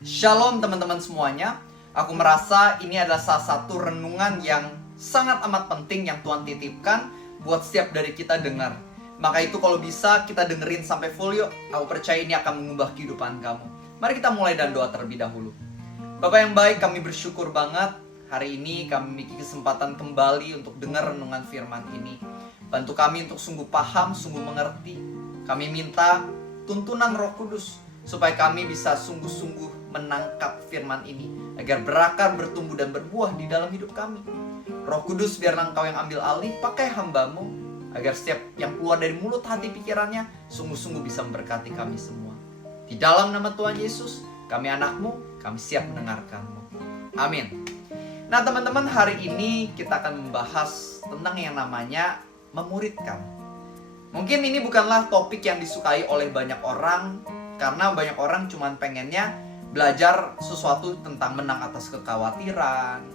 Shalom teman-teman semuanya. Aku merasa ini adalah salah satu renungan yang sangat amat penting yang Tuhan titipkan buat setiap dari kita dengar. Maka itu kalau bisa kita dengerin sampai full yuk. Aku percaya ini akan mengubah kehidupan kamu. Mari kita mulai dan doa terlebih dahulu. Bapak yang baik, kami bersyukur banget hari ini kami memiliki kesempatan kembali untuk dengar renungan firman ini. Bantu kami untuk sungguh paham, sungguh mengerti. Kami minta tuntunan Roh Kudus supaya kami bisa sungguh-sungguh menangkap firman ini agar berakar, bertumbuh dan berbuah di dalam hidup kami. Roh Kudus, biarlah Engkau yang ambil alih, pakai hamba-Mu agar setiap yang keluar dari mulut, hati, pikirannya sungguh-sungguh bisa memberkati kami semua. Di dalam nama Tuhan Yesus, kami anak-Mu, kami siap mendengarkan-Mu. Amin. Nah teman-teman, hari ini kita akan membahas tentang yang namanya memuridkan. Mungkin ini bukanlah topik yang disukai oleh banyak orang, karena banyak orang cuma pengennya belajar sesuatu tentang menang atas kekhawatiran,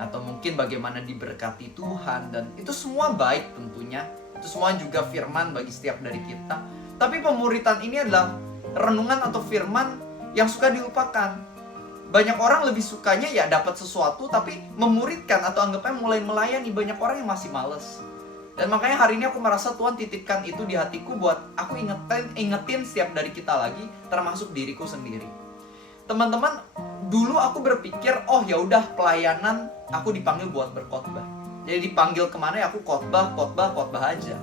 atau mungkin bagaimana diberkati Tuhan, dan itu semua baik tentunya. Itu semua juga firman bagi setiap dari kita. Tapi pemuritan ini adalah renungan atau firman yang suka dilupakan. Banyak orang lebih sukanya ya dapat sesuatu, tapi memuridkan atau anggapnya mulai melayani. Banyak orang yang masih males. Dan makanya hari ini aku merasa Tuhan titipkan itu di hatiku buat aku ingetin setiap dari kita lagi, termasuk diriku sendiri. Teman-teman, dulu aku berpikir, oh ya udah pelayanan aku dipanggil buat berkhotbah. Jadi dipanggil kemana ya aku khotbah aja.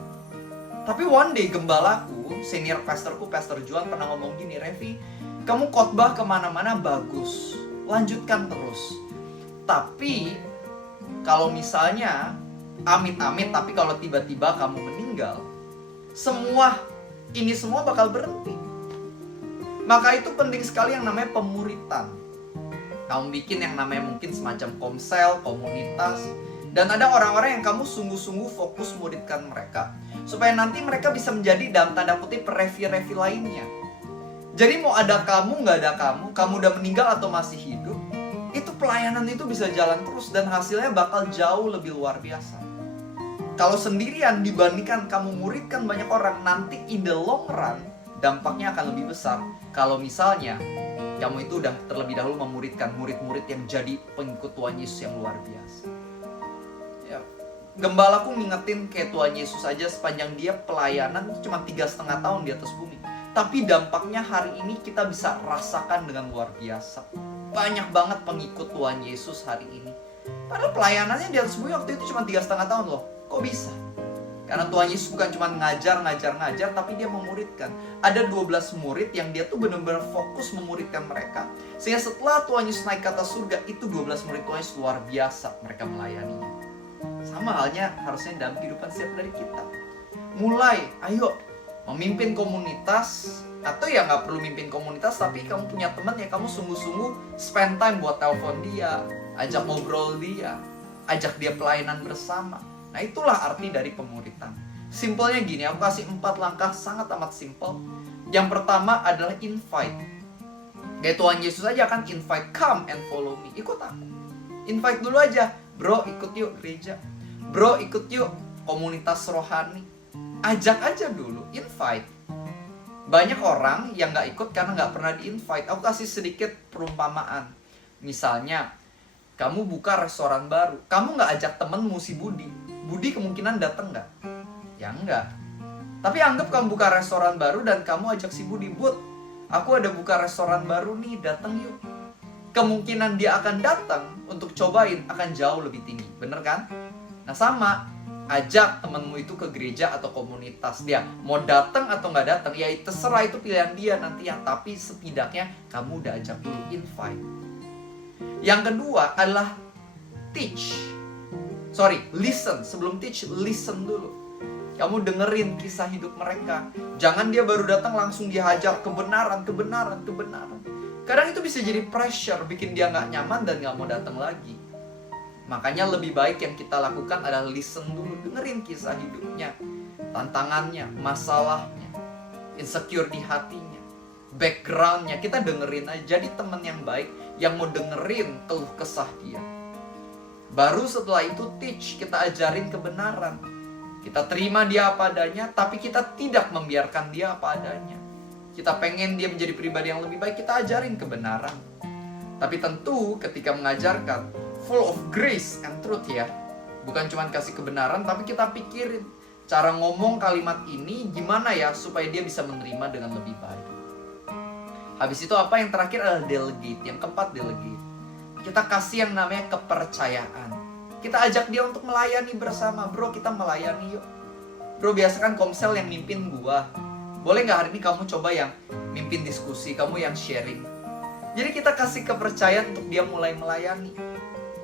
Tapi one day gembalaku, senior pastorku, Pastor Juan pernah ngomong gini, Revi, kamu khotbah kemana-mana bagus, lanjutkan terus. Tapi kalau misalnya amit-amit, tapi kalau tiba-tiba kamu meninggal, semua bakal berhenti. Maka itu penting sekali yang namanya pemuritan. Kamu bikin yang namanya mungkin semacam komsel, komunitas, dan ada orang-orang yang kamu sungguh-sungguh fokus muridkan mereka, supaya nanti mereka bisa menjadi dalam tanda kutip revi-revi lainnya. Jadi mau ada kamu, nggak ada kamu udah meninggal atau masih hidup, itu pelayanan itu bisa jalan terus dan hasilnya bakal jauh lebih luar biasa. Kalau sendirian dibandingkan kamu muridkan banyak orang, nanti in the long run dampaknya akan lebih besar. Kalau misalnya kamu itu udah terlebih dahulu memuridkan murid-murid yang jadi pengikut Tuhan Yesus yang luar biasa. Ya, gembalaku ngingetin kayak Tuhan Yesus aja, sepanjang dia pelayanan cuma 3,5 tahun di atas bumi, tapi dampaknya hari ini kita bisa rasakan dengan luar biasa. Banyak banget pengikut Tuhan Yesus hari ini, padahal pelayanannya di atas bumi waktu itu cuma 3,5 tahun loh. Kok bisa? Karena Tuhan Yesus bukan cuma ngajar, tapi dia memuridkan. Ada 12 murid yang dia tuh benar-benar fokus memuridkan mereka. Sehingga setelah Tuhan Yesus naik ke atas surga, itu 12 murid Tuhan Yesus luar biasa mereka melayaninya. Sama halnya harusnya dalam kehidupan setiap dari kita. Mulai, ayo memimpin komunitas, atau ya nggak perlu mimpin komunitas, tapi kamu punya teman ya kamu sungguh-sungguh spend time buat telepon dia, ajak ngobrol dia, ajak dia pelayanan bersama. Nah itulah arti dari pemuritan. Simpelnya gini, aku kasih 4 langkah sangat amat simple. Yang pertama adalah invite. Kayak Tuhan Yesus aja kan invite, come and follow me. Ikut aku. Invite dulu aja. Bro ikut yuk gereja. Bro ikut yuk komunitas rohani. Ajak aja dulu, invite. Banyak orang yang gak ikut karena gak pernah di-invite. Aku kasih sedikit perumpamaan. Misalnya, kamu buka restoran baru, kamu gak ajak temenmu si Budi kemungkinan datang nggak? Ya enggak. Tapi anggap kamu buka restoran baru dan kamu ajak si Bud, aku ada buka restoran baru nih, datang yuk. Kemungkinan dia akan datang untuk cobain akan jauh lebih tinggi, bener kan? Nah sama, ajak temenmu itu ke gereja atau komunitas. Dia mau datang atau nggak datang, ya terserah, itu pilihan dia nanti ya. Tapi setidaknya kamu udah ajak dulu, invite. Yang kedua adalah listen. Sebelum teach, listen dulu. Kamu dengerin kisah hidup mereka. Jangan dia baru datang langsung dihajar kebenaran. Kadang itu bisa jadi pressure, bikin dia gak nyaman dan gak mau datang lagi. Makanya lebih baik yang kita lakukan adalah listen dulu. Dengerin kisah hidupnya, tantangannya, masalahnya, insecure di hatinya, backgroundnya. Kita dengerin aja. Jadi teman yang baik yang mau dengerin keluh kesah dia. Baru setelah itu teach, kita ajarin kebenaran. Kita terima dia apa adanya, tapi kita tidak membiarkan dia apa adanya. Kita pengen dia menjadi pribadi yang lebih baik, kita ajarin kebenaran. Tapi tentu ketika mengajarkan full of grace and truth ya. Bukan cuma kasih kebenaran, tapi kita pikirin cara ngomong kalimat ini gimana ya supaya dia bisa menerima dengan lebih baik. Habis itu apa yang terakhir adalah delegate. Yang keempat delegate. Kita kasih yang namanya kepercayaan. Kita ajak dia untuk melayani bersama. Bro, kita melayani yuk. Bro, biasa kan komsel yang mimpin gua. Boleh nggak hari ini kamu coba yang mimpin diskusi, kamu yang sharing. Jadi kita kasih kepercayaan untuk dia mulai melayani.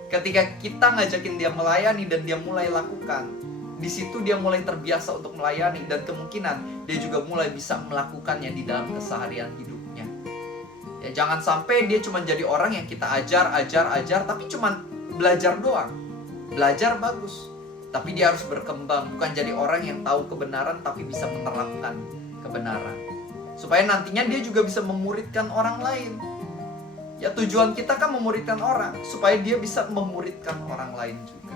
Ketika kita ngajakin dia melayani dan dia mulai lakukan, di situ dia mulai terbiasa untuk melayani dan kemungkinan dia juga mulai bisa melakukannya di dalam keseharian hidupnya. Ya, jangan sampai dia cuma jadi orang yang kita ajar, tapi cuma belajar doang. Belajar bagus, tapi dia harus berkembang, bukan jadi orang yang tahu kebenaran tapi bisa menerapkan kebenaran. Supaya nantinya dia juga bisa memuridkan orang lain. Ya, tujuan kita kan memuridkan orang supaya dia bisa memuridkan orang lain juga.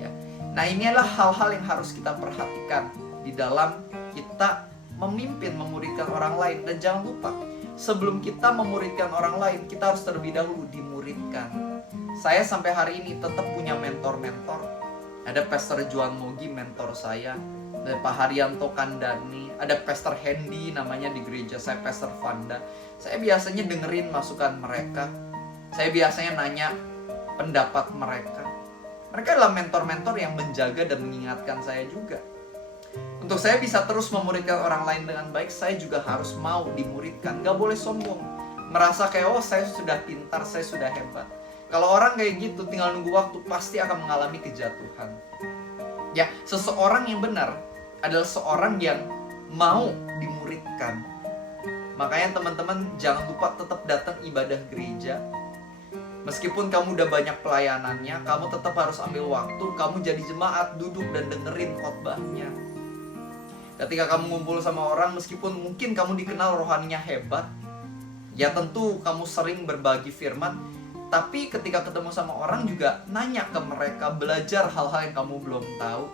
Ya. Nah, ini adalah hal-hal yang harus kita perhatikan di dalam kita memimpin, memuridkan orang lain. Dan jangan lupa, sebelum kita memuridkan orang lain, kita harus terlebih dahulu dimuridkan. Saya sampai hari ini tetap punya mentor-mentor. Ada Pastor Juan Mogi, mentor saya. Ada Pak Haryanto Kandani, ada Pastor Hendy namanya di gereja saya, Pastor Vanda. Saya biasanya dengerin masukan mereka. Saya biasanya nanya pendapat mereka. Mereka adalah mentor-mentor yang menjaga dan mengingatkan saya juga. Untuk saya bisa terus memuridkan orang lain dengan baik, saya juga harus mau dimuridkan. Gak boleh sombong, merasa kayak, oh saya sudah pintar, saya sudah hebat. Kalau orang kayak gitu, tinggal nunggu waktu, pasti akan mengalami kejatuhan. Ya, seseorang yang benar adalah seorang yang mau dimuridkan. Makanya teman-teman jangan lupa tetap datang ibadah gereja. Meskipun kamu udah banyak pelayanannya, kamu tetap harus ambil waktu, kamu jadi jemaat, duduk dan dengerin khotbahnya. Ketika kamu ngumpul sama orang, meskipun mungkin kamu dikenal rohaninya hebat, ya tentu kamu sering berbagi firman, tapi ketika ketemu sama orang juga nanya ke mereka, belajar hal-hal yang kamu belum tahu.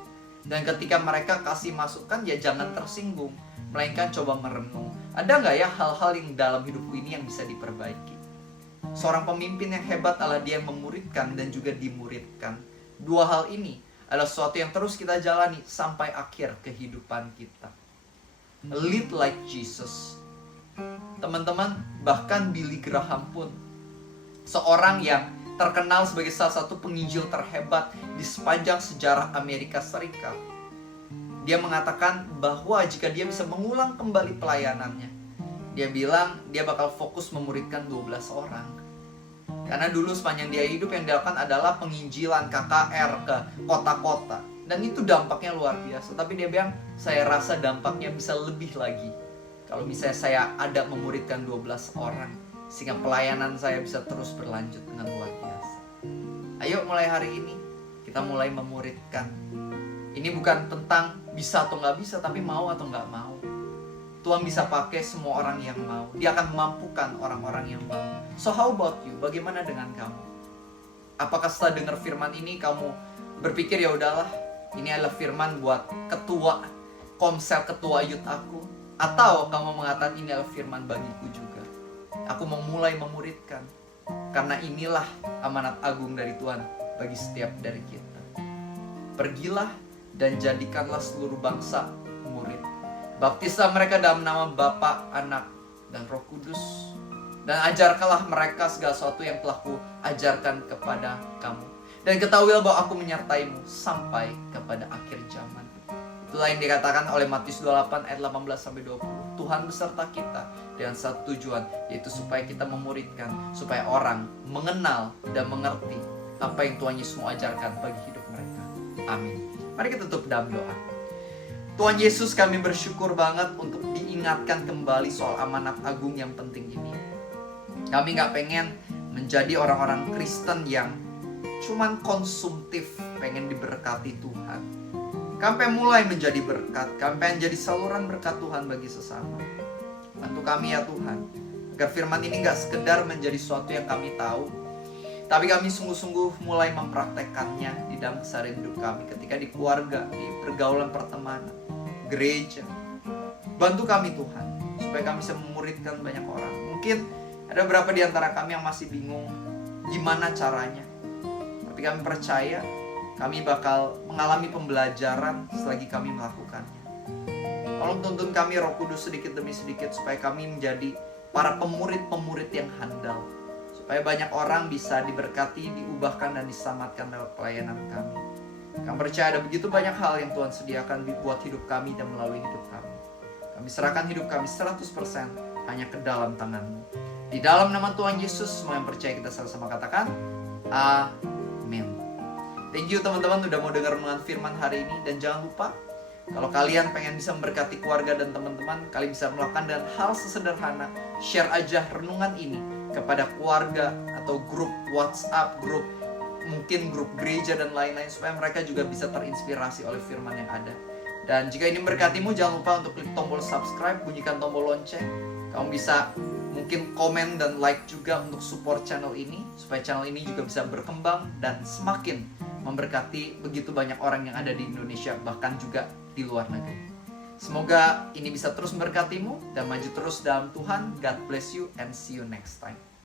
Dan ketika mereka kasih masukan, ya jangan tersinggung, melainkan coba merenung. Ada nggak ya hal-hal yang dalam hidupku ini yang bisa diperbaiki? Seorang pemimpin yang hebat adalah dia yang memuridkan dan juga dimuridkan. Dua hal ini adalah sesuatu yang terus kita jalani sampai akhir kehidupan kita. Lead like Jesus. Teman-teman, bahkan Billy Graham pun, seorang yang terkenal sebagai salah satu penginjil terhebat di sepanjang sejarah Amerika Serikat. Dia mengatakan bahwa jika dia bisa mengulang kembali pelayanannya, dia bilang dia bakal fokus memuridkan 12 orang. Karena dulu sepanjang dia hidup yang dilakukan adalah penginjilan KKR ke kota-kota. Dan itu dampaknya luar biasa. Tapi dia bilang, saya rasa dampaknya bisa lebih lagi kalau misalnya saya ada memuridkan 12 orang. Sehingga pelayanan saya bisa terus berlanjut dengan luar biasa. Ayo mulai hari ini kita mulai memuridkan. Ini bukan tentang bisa atau nggak bisa, tapi mau atau nggak mau. Tuhan bisa pakai semua orang yang mau. Dia akan memampukan orang-orang yang mau. So how about you? Bagaimana dengan kamu? Apakah setelah dengar firman ini kamu berpikir ya udahlah, ini adalah firman buat ketua komsel, ketua youth aku? Atau kamu mengatakan ini adalah firman bagiku juga? Aku mau mulai memuridkan. Karena inilah amanat agung dari Tuhan bagi setiap dari kita. Pergilah dan jadikanlah seluruh bangsa murid. Baptislah mereka dalam nama Bapa, Anak, dan Roh Kudus. Dan ajarkanlah mereka segala sesuatu yang telah kuajarkan kepada kamu. Dan ketahuilah bahwa aku menyertaimu sampai kepada akhir zaman. Itulah yang dikatakan oleh Matius 28 ayat 18-20. Tuhan beserta kita dengan satu tujuan, yaitu supaya kita memuridkan, supaya orang mengenal dan mengerti apa yang Tuhan Yesus mau ajarkan bagi hidup mereka. Amin. Mari kita tutup dalam doa. Tuhan Yesus, kami bersyukur banget untuk diingatkan kembali soal amanat agung yang penting ini. Kami gak pengen menjadi orang-orang Kristen yang cuman konsumtif, pengen diberkati Tuhan. Kami pengen mulai menjadi berkat, kami pengen jadi saluran berkat Tuhan bagi sesama. Bantu kami ya Tuhan, agar firman ini gak sekedar menjadi sesuatu yang kami tahu, tapi kami sungguh-sungguh mulai mempraktekkannya di dalam keseharian hidup kami, ketika di keluarga, di pergaulan pertemanan, gereja. Bantu kami Tuhan, supaya kami bisa memuridkan banyak orang. Mungkin ada Ada beberapa di antara kami yang masih bingung gimana caranya. Tapi kami percaya kami bakal mengalami pembelajaran selagi kami melakukannya. Tolong tuntun kami Roh Kudus sedikit demi sedikit supaya kami menjadi para pemurid-pemurid yang handal. Supaya banyak orang bisa diberkati, diubahkan, dan diselamatkan lewat pelayanan kami. Kami percaya ada begitu banyak hal yang Tuhan sediakan buat hidup kami dan melalui hidup kami. Kami serahkan hidup kami 100% hanya ke dalam tangan-Mu. Di dalam nama Tuhan Yesus, semua yang percaya kita sama-sama katakan, amin. Thank you teman-teman udah mau dengar renungan firman hari ini. Dan jangan lupa, kalau kalian pengen bisa memberkati keluarga dan teman-teman, kalian bisa melakukan dengan hal sesederhana. Share aja renungan ini kepada keluarga atau grup WhatsApp, mungkin grup gereja dan lain-lain, supaya mereka juga bisa terinspirasi oleh firman yang ada. Dan jika ini memberkatimu, jangan lupa untuk klik tombol subscribe, bunyikan tombol lonceng. Kamu bisa mungkin komen dan like juga untuk support channel ini, supaya channel ini juga bisa berkembang dan semakin memberkati begitu banyak orang yang ada di Indonesia, bahkan juga di luar negeri. Semoga ini bisa terus memberkatimu dan maju terus dalam Tuhan. God bless you and see you next time.